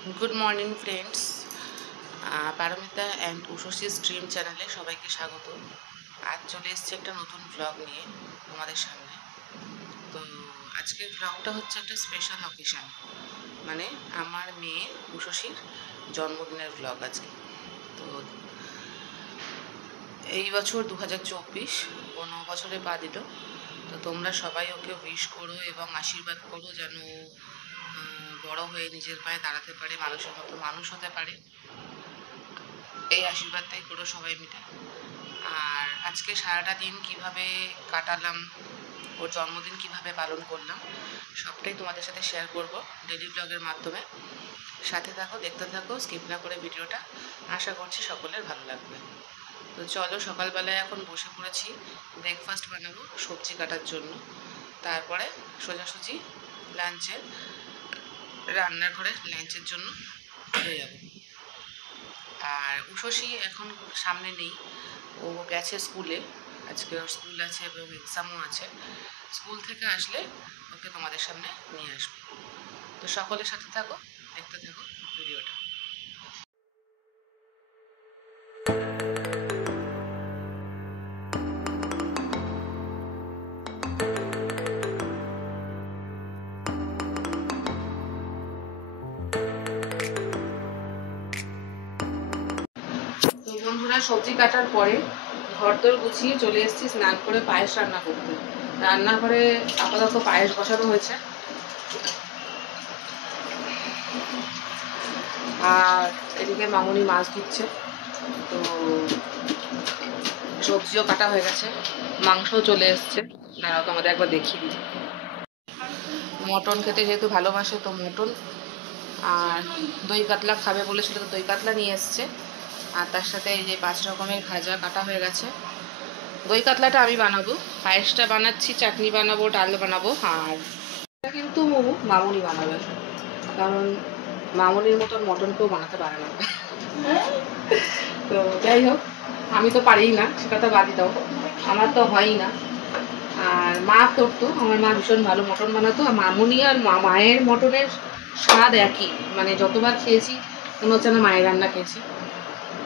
Good morning friends. Paramita and Ushasi stream चैनले सबाइके स्वागत। आज चले एसेछि एकटा नतून ब्लग निये तोमादेर सामने। तो आजकेर ब्लगटा होच्छे एकटा स्पेशल अकेशन, माने आमार मेये उषसीर जन्मदिनेर ब्लग आजके। तो এই বছর 2024 9 বছরে পা দিল। তো তোমরা সবাই ওকে উইশ করো এবং আশীর্বাদ করো যেন বড় হয়ে নিজের পায়ে দাঁড়াতে পারে, মানুষের মতো মানুষ হতে পারে। এই আশীর্বাদটাই করো সবাই মিলে। আর আজকে সারাটা দিন কিভাবে কাটালাম, ওর জন্মদিন কিভাবে পালন করলাম, সবটাই তোমাদের সাথে শেয়ার করব ডেইলি ব্লগের মাধ্যমে। সাথে থাকো, দেখতে থাকো, স্কিপ না করে ভিডিওটা। আশা করছি সকলের ভালো লাগবে। তো চলো, সকালবেলায় এখন বসে পড়েছি ব্রেকফাস্ট বানাবো সবজি কাটার জন্য। তারপরে সোজাসুজি রান্নার ঘরে লাঞ্চের জন্য হয়ে যাবে। আর উষসী এখন সামনে নেই, ও গেছে স্কুলে। আজকে ওর স্কুল আছে এবং এক্সামও আছে। স্কুল থেকে আসলে ওকে তোমাদের সামনে নিয়ে আসবো। তো সকলের সাথে থাকো, দেখতে থাকো ভিডিওটা। বন্ধুরা, সবজি কাটার পরে ঘরদোর গুছিয়ে চলে এসেছি স্নান করে পায়েস রান্না করতে। রান্নাঘরে আপাতত পায়েস বসানো হয়েছে, আর এদিকে মামুনি মাছ ধুচ্ছে। তো সবজিও কাটা হয়ে গেছে, মাংসও চলে এসছে। দাঁড়াও তোমাদের একবার দেখিয়ে দিই। মটন খেতে যেহেতু ভালোবাসে, তো মটন আর দই কাতলা খাবে বলেছিল, তো দই কাতলা নিয়ে এসছে। আর তার সাথে এই যে 5 রকমের ভাজা কাটা হয়ে গেছে। দই কাতলাটা আমি বানাবো, পায়েসটা বানাচ্ছি, চাটনি বানাবো, ডাল বানাবো। আর এটা কিন্তু মামুনি বানাবে, কারণ মামুনির মতন মটন কেউ বানাতে পারে না। তো যাই হোক, আমি তো পারিই না, সেটা তো বাদই দাও, আমার তো হয়ই না। আর মা করতো, আমার মা ভীষণ ভালো মটন বানাতো। আর মামুনি আর মায়ের মটনের স্বাদ একই, মানে যতবার খেয়েছি মনে হচ্ছে না মায়ের রান্না খেয়েছি।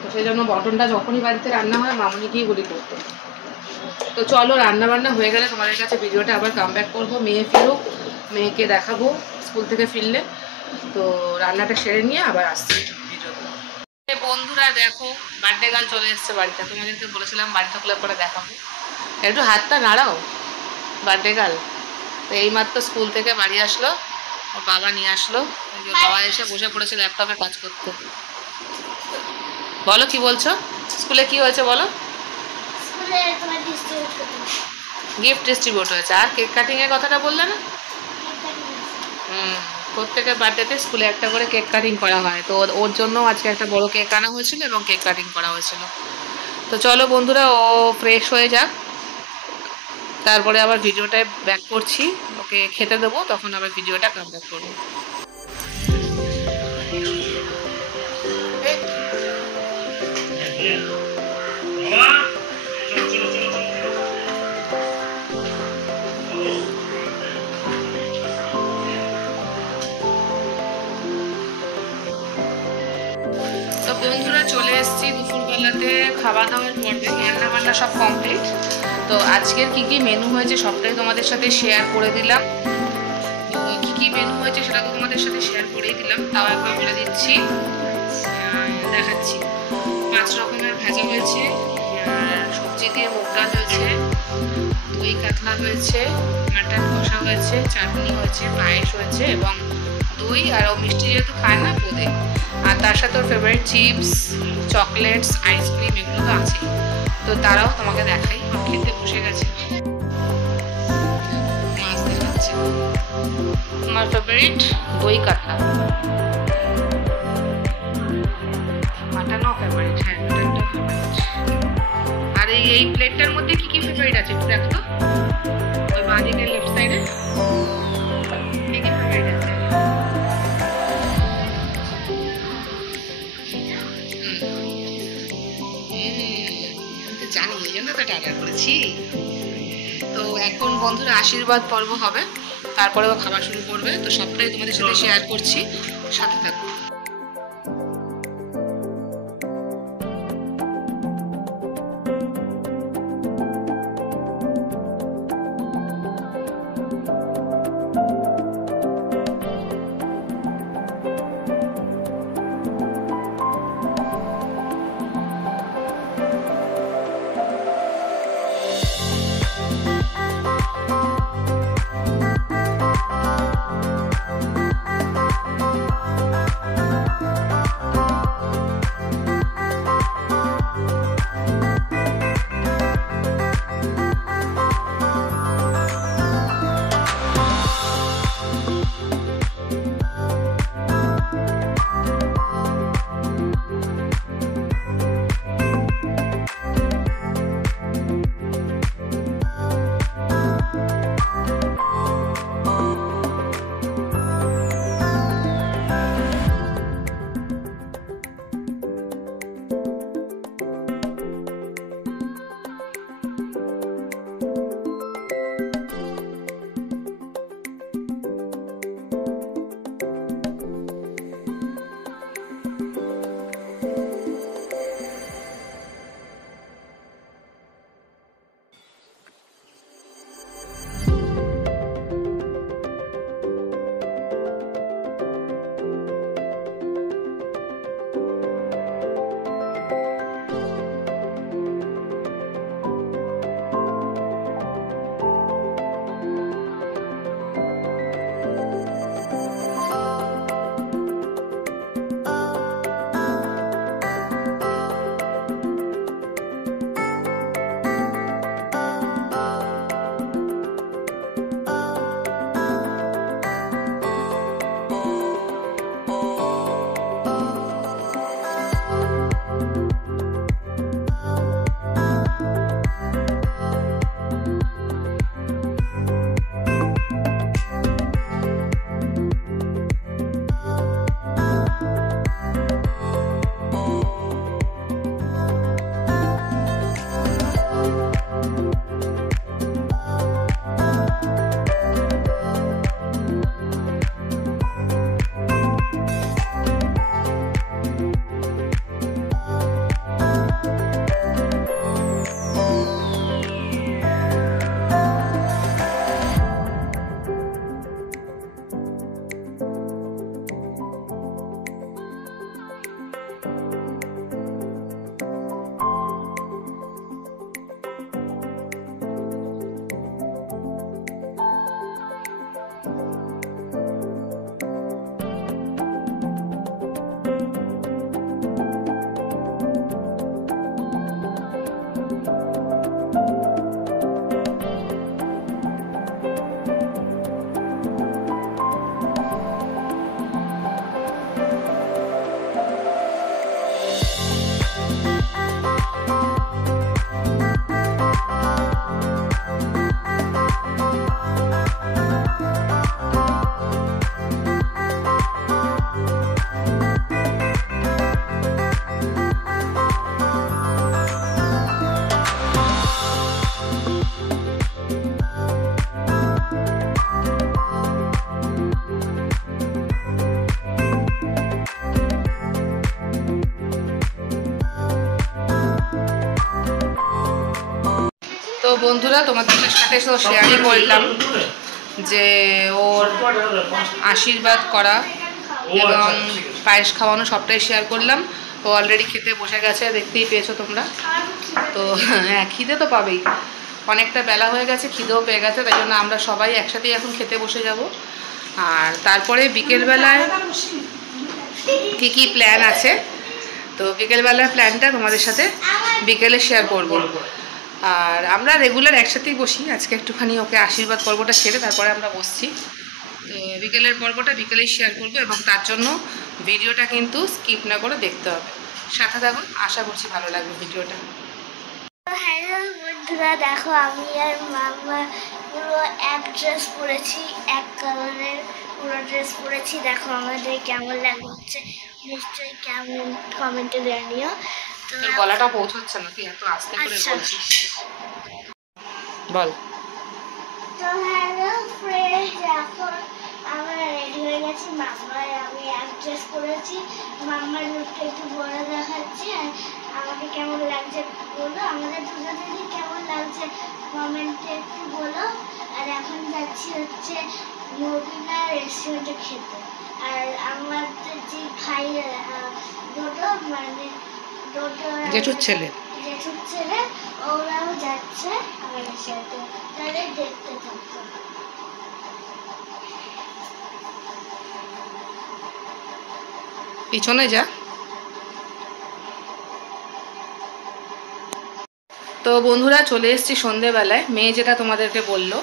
তো সেই জন্য মটনটা যখনই বাড়িতে রান্না হয় মামুনি গিয়ে গুলি করতো। তো চলো, রান্না বান্না হয়ে গেলে তোমাদের কাছে ভিডিওটা আবার কাম ব্যাক করবো। মেয়ে ফিরুক, মেয়েকে দেখাবো স্কুল থেকে ফিরলে। তো রান্নাটা সেরে নিয়ে আবার আসছি ভিডিওতে। বন্ধুরা দেখো, বার্থডে গার্ল চলে এসছে বাড়িতে। তোমাদেরকে বলেছিলাম বাড়ি থাকলে পরে দেখাবো। একটু হাতটা নাড়াও, বার্থডে গার্ল। তো এইমাত্র স্কুল থেকে বাড়ি আসলো, ওর বাবা নিয়ে আসলো। বাবা এসে বসে পড়েছে ল্যাপটপে কাজ করতে। বলো কি বলছো, স্কুলে কি হয়েছে বলো? স্কুলে তোমার গিফট ডিস্ট্রিবিউট হয়েছে। আর কেক কাটিং এর কথাটা বললে না? প্রত্যেকের বার্থডেতে স্কুলে একটা করে কেক কাটিং করা হয়। তো ওর জন্য আজকে একটা বড় কেক আনা হয়েছিল এবং কেক কাটিং করা হয়েছিল। তো চলো বন্ধুরা, ও ফ্রেশ হয়ে যাক, তারপরে আবার ভিডিওটায় ব্যাক করছি। ওকে খেতে দেবো, তখন আবার ভিডিওটা কাম ব্যাক করবো। তো বন্ধুরা, চলে এসেছি দুপুরবেলাতে খাওয়া দাওয়ার পর্বে। রান্না বান্না সব কমপ্লিট। তো আজকের কি কি মেনু হয়েছে সবটাই তোমাদের সাথে শেয়ার করে দিলাম। তো কি কি মেনু হয়েছে সেটা তো তোমাদের সাথে শেয়ার করেই দিলাম, তাও একবার বলে দিচ্ছি, দেখাচ্ছি। 5 রকমের ভাজা হয়েছে, সবজি দিয়ে মুগ ডাল হয়েছে, দই কাতলা হয়েছে, মাটন কষা হয়েছে, চাটনি হয়েছে, পায়েস হয়েছে এবং দই আর মিষ্টি যেহেতু খায় না বোঁদে। আর তার সাথে ওর ফেভারিট চিপস, চকলেটস, আইসক্রিম এগুলো তো আছেই। তো তারাও তোমাকে দেখাই, খেতে বসে গেছে। মাছ দেখাচ্ছে, আমার ফেভারিট দই কাতলা, মাটনও ফেভারিট। হ্যাঁ, মাটনটা ফেভারিট। আর এই প্লেটটার মধ্যে কি কি ফেভারিট আছে একটু দেখো তো, ওই বাঁ দিকের লেফট সাইডে কি কি ফেভারিট আছে। জানি, ওই জন্য তো অর্ডার করেছি। তো এখন বন্ধুরা আশীর্বাদ পর্ব হবে, তারপরেও খাবার শুরু করবে। তো সবটাই তোমাদের সাথে শেয়ার করছি, সাথে থাকো। বন্ধুরা তোমাদের সাথে তো শেয়ারই করলাম যে ওর আশীর্বাদ করা এবং পায়েস খাওয়ানো সবটাই শেয়ার করলাম। ও অলরেডি খেতে বসে গেছে, দেখতেই পেয়েছো তোমরা। তো হ্যাঁ, খিদে তো পাবেই, অনেকটা বেলা হয়ে গেছে, খিদেও পেয়ে গেছে, তাই জন্য আমরা সবাই একসাথেই এখন খেতে বসে যাব। আর তারপরে বিকেলবেলায় কী কী প্ল্যান আছে, তো বিকেলবেলার প্ল্যানটা তোমাদের সাথে বিকেলে শেয়ার করব। আর আমরা রেগুলার একসাথেই বসি, আজকে একটুখানি ওকে আশীর্বাদ পর্বটা সেরে তারপরে আমরা বসছি। তো বিকেলের পর্বটা বিকেলেই শেয়ার করবো এবং তার জন্য ভিডিওটা কিন্তু স্কিপ না করে দেখতে হবে, সাথে থাকুন, আশা করছি ভালো লাগবে ভিডিওটা। হ্যালো বন্ধুরা, দেখো আমি আর মামা পুরো এক ড্রেস পরেছি, এক কালারের পুরো ড্রেস পরেছি। দেখো আমাদের কেমন লাগছে, নিশ্চয়ই কেমন কমেন্টে জানিও। তো তোর গলাটা পৌঁছচ্ছে না, তুই এত আস্তে করে বলছিস, বল। তো হ্যালো ফ্রেন্ডস, এখন আমরা রেডি হয়ে গেছি। মামা আর আমি এক ড্রেস পরেছি, মামার লুকটা একটু বড় দেখাচ্ছি। আর আমাকে কেমন লাগছে বলো, আমাদের দুজনেরই কেমন লাগছে কমেন্টে একটু বলো। আর এখন যাচ্ছি হচ্ছে মবিনা রেস্টুরেন্টে খেতে। আর আমাদের যে ভাই দুটো, মানে দুটো জেঠুর ছেলে ওরাও যাচ্ছে আমাদের সাথে, তাহলে দেখতে থাকতো। পিছনে যা। তো বন্ধুরা চলে এসেছি সন্ধেবেলায়। মেয়ে যেটা তোমাদেরকে বললো,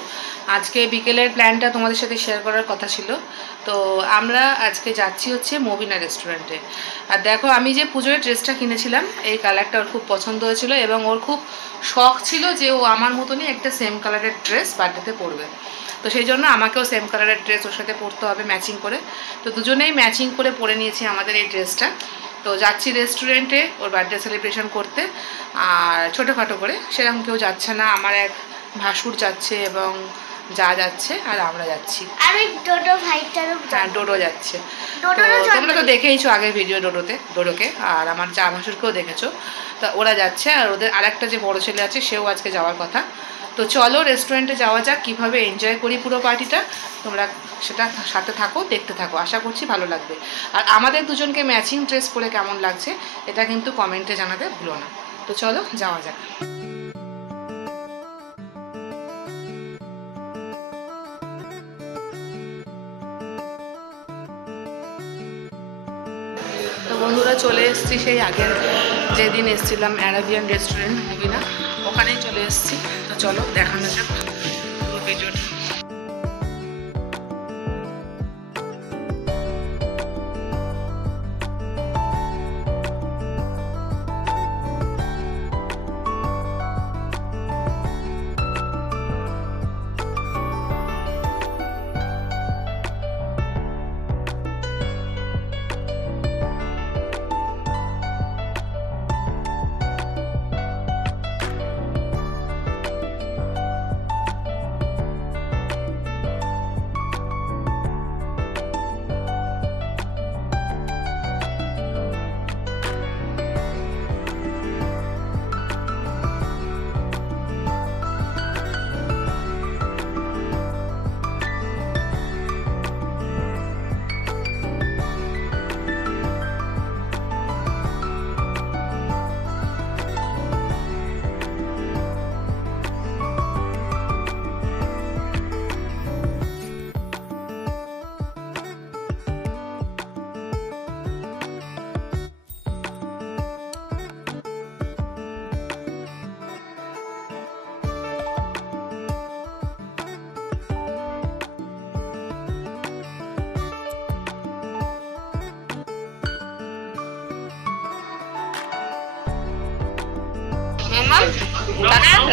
আজকে বিকেলের প্ল্যানটা তোমাদের সাথে শেয়ার করার কথা ছিল। তো আমরা আজকে যাচ্ছি হচ্ছে মবিনা রেস্টুরেন্টে। আর দেখো, আমি যে পুজোর ড্রেসটা কিনেছিলাম, এই কালারটা ওর খুব পছন্দ হয়েছিল এবং ওর খুব শখ ছিল যে ও আমার মতনই একটা সেম কালারের ড্রেস বার্থডেতে পরবে। তো সেই জন্য আমাকেও সেম কালারের ড্রেস ওর সাথে পরতে হবে, ম্যাচিং করে। তো দুজনেই ম্যাচিং করে পরে নিয়েছি আমাদের এই ড্রেসটা। তো যাচ্ছি রেস্টুরেন্টে ওর বার্থডে সেলিব্রেশন করতে। আর ছোটোখাটো করে, সেরকম কেউ যাচ্ছে না, আমার এক ভাসুর যাচ্ছে এবং যা যাচ্ছে, আর আমরা যাচ্ছি। আর ওই ডোডো ভাইটারও, হ্যাঁ, ডোডো যাচ্ছে। তো তোমরা তো দেখেইছো আগের ভিডিও ডোডোকে, আর আমার যা ভাসুরকেও দেখেছো। তো ওরা যাচ্ছে, আর ওদের আরেকটা যে বড় ছেলে আছে সেও আজকে যাওয়ার কথা। তো চলো রেস্টুরেন্টে যাওয়া যাক, কীভাবে এনজয় করি পুরো পার্টিটা। তোমরা সেটা সাথে থাকো, দেখতে থাকো, আশা করছি ভালো লাগবে। আর আমাদের দুজনকে ম্যাচিং ড্রেস পরে কেমন লাগছে এটা কিন্তু কমেন্টে জানাতে ভুলো না। তো চলো যাওয়া যাক। তো বন্ধুরা চলে এসেছি সেই আগের যেদিন এসেছিলাম অ্যারাবিয়ান রেস্টুরেন্ট মবিনা, ওখানেই চলে এসেছি। তো চলো দেখানো যাক পুরো ভিডিওটা।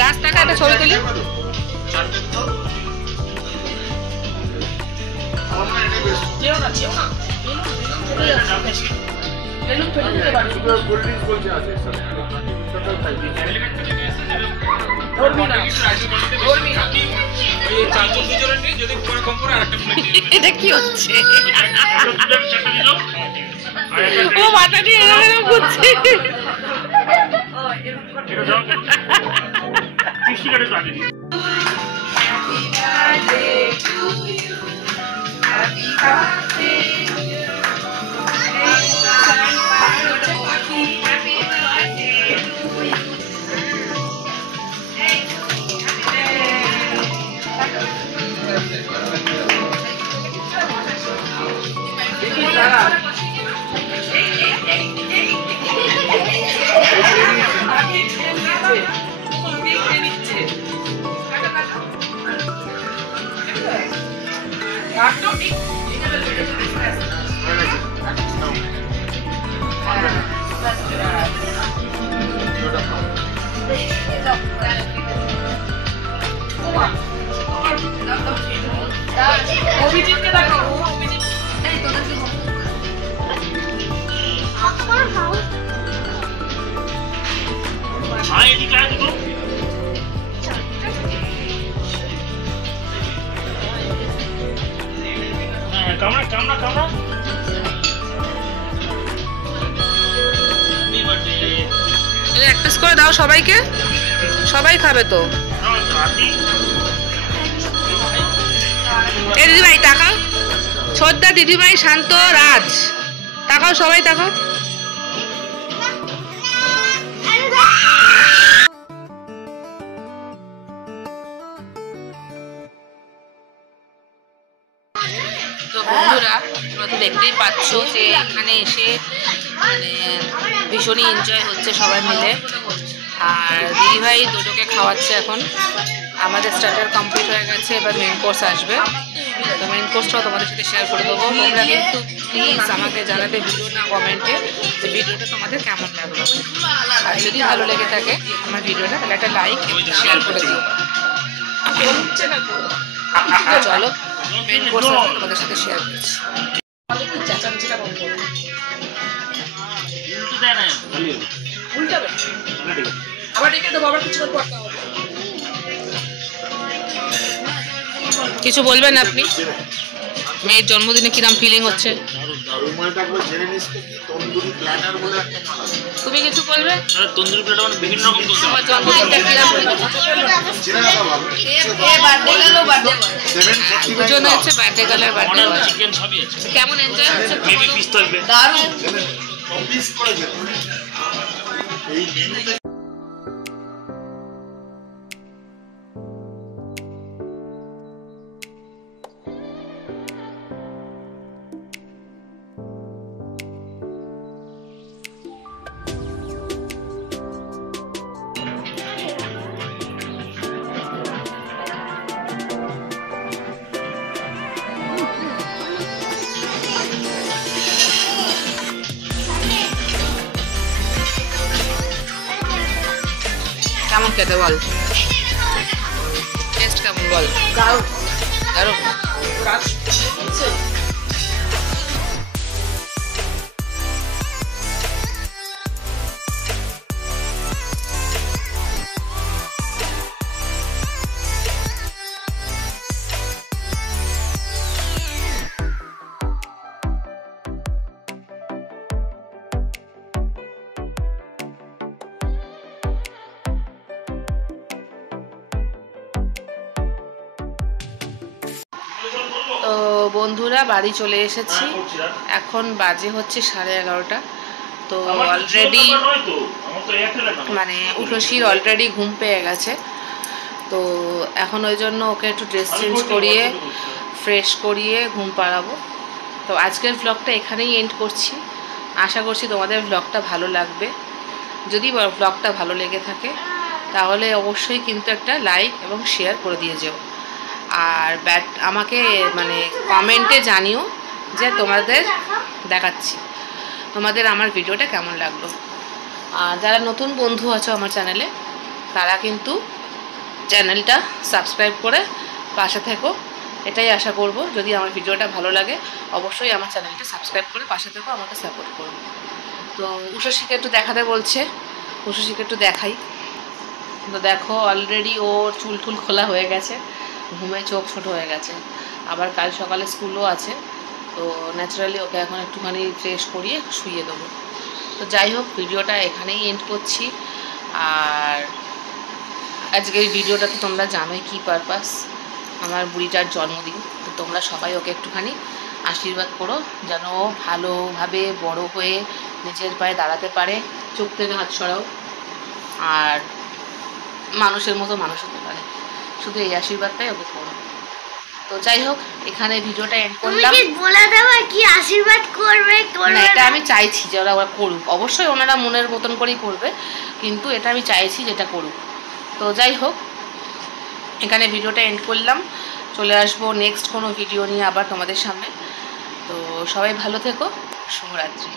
রাস্তাটা একটা ছবি তুলি। এটা কি হচ্ছে? ও মাথা দিয়ে এরকম ঘুরছে। অভিজিৎকে দেখো একটা করে দাও সবাইকে, সবাই খাবে তো। এই দিদিভাই তাকাও, ছোটদা, দিদিভাই, শান্ত, রাজ, তাকাও সবাই, তাকাও। তো বন্ধুরা, তোমরা তো দেখতেই পাচ্ছ যে এখানে এসে মানে ভীষণই এনজয় হচ্ছে সবাই মিলে। আর দিদিভাই দুটোকে খাওয়াচ্ছে এখন। আমাদের স্টার্টার কমপ্লিট হয়ে গেছে, এবার মেন কোর্স আসবে। তো মেন কোর্সটাও তোমাদের সাথে শেয়ার করে দেবো। তোমরা কিন্তু প্লিজ আমাকে জানাতে ভিডিও না কমেন্টে যে ভিডিওটা তোমাদের কেমন লাগলো। আর যদি ভালো লেগে থাকে আমার ভিডিওটা, তাহলে একটা লাইক শেয়ার করে দিও। চলো মেন কোর্স তোমাদের সাথে শেয়ার করছি। কিছু বলবেন আপনি? মেয়ের জন্মদিনে কিরম ফিলিং হচ্ছে? তুমি কিছু বলবে? তন্দুরি প্লেট মানে বিভিন্ন রকম তন্দুরি। আমার জন্মদিনটা কিরম দুজনে হচ্ছে বার্থডে গার্লের বার্থডে, চিকেন সবই আছে। কেমন এনজয় হচ্ছে? বেবি পিস থাকবে, দারুণ। এই মেনুতে কেমন খেতে বল? টেস্ট কেমন বল? দারুণ দারুণ। তো বন্ধুরা, বাড়ি চলে এসেছি। এখন বাজে হচ্ছে 11:30। তো অলরেডি মানে উর্বশীর অলরেডি ঘুম পেয়ে গেছে। তো এখন ওই জন্য ওকে একটু ড্রেস চেঞ্জ করিয়ে ফ্রেশ করিয়ে ঘুম পাড়াবো। তো আজকের ব্লগটা এখানেই এন্ড করছি। আশা করছি তোমাদের ব্লগটা ভালো লাগবে। যদি ব্লগটা ভালো লেগে থাকে তাহলে অবশ্যই কিন্তু একটা লাইক এবং শেয়ার করে দিয়ে যেও। আর আমাকে মানে কমেন্টে জানিও যে তোমাদের দেখাচ্ছি তোমাদের আমার ভিডিওটা কেমন লাগলো। আর যারা নতুন বন্ধু আছো আমার চ্যানেলে, তারা কিন্তু চ্যানেলটা সাবস্ক্রাইব করে পাশে থেকো, এটাই আশা করব। যদি আমার ভিডিওটা ভালো লাগে অবশ্যই আমার চ্যানেলটা সাবস্ক্রাইব করে পাশে থেকো, আমাকে সাপোর্ট করো। তো উর্বশীকে একটু দেখাতে বলছে, উর্বশীকে একটু দেখাই। তো দেখো অলরেডি ওর চুল টুল খোলা হয়ে গেছে, ঘুমে চোখ ছোট হয়ে গেছে। আবার কাল সকালে স্কুলও আছে। তো ন্যাচারালি ওকে এখন একটুখানি ফ্রেশ করিয়ে শুইয়ে দেবো। তো যাই হোক, ভিডিওটা এখানেই এন্ড করছি। আর আজকের ভিডিওটা তো তোমরা জানোই কী পারপাস, আমার বুড়িটার জন্মদিন। তো তোমরা সবাই ওকে একটুখানি আশীর্বাদ করো যেন ও ভালোভাবে বড় হয়ে নিজের পায়ে দাঁড়াতে পারে, চোখ থেকে হাত সরাও, আর মানুষের মতো মানুষ হতে পারে। শুধু এই আশীর্বাদটাই ওকে করো। তো যাই হোক, এখানে ভিডিওটা এন্ড করলাম। তুমি কি বলে দেবে কি আশীর্বাদ করবে না, এটা আমি চাইছি যে ওরা করুক, অবশ্যই ওনারা মনের মতন করেই করবে, কিন্তু এটা আমি চাইছি যেটা করুক। তো যাই হোক, এখানে ভিডিওটা এন্ড করলাম। চলে আসবো নেক্সট কোনো ভিডিও নিয়ে আবার তোমাদের সামনে। তো সবাই ভালো থেকো, শুভরাত্রি।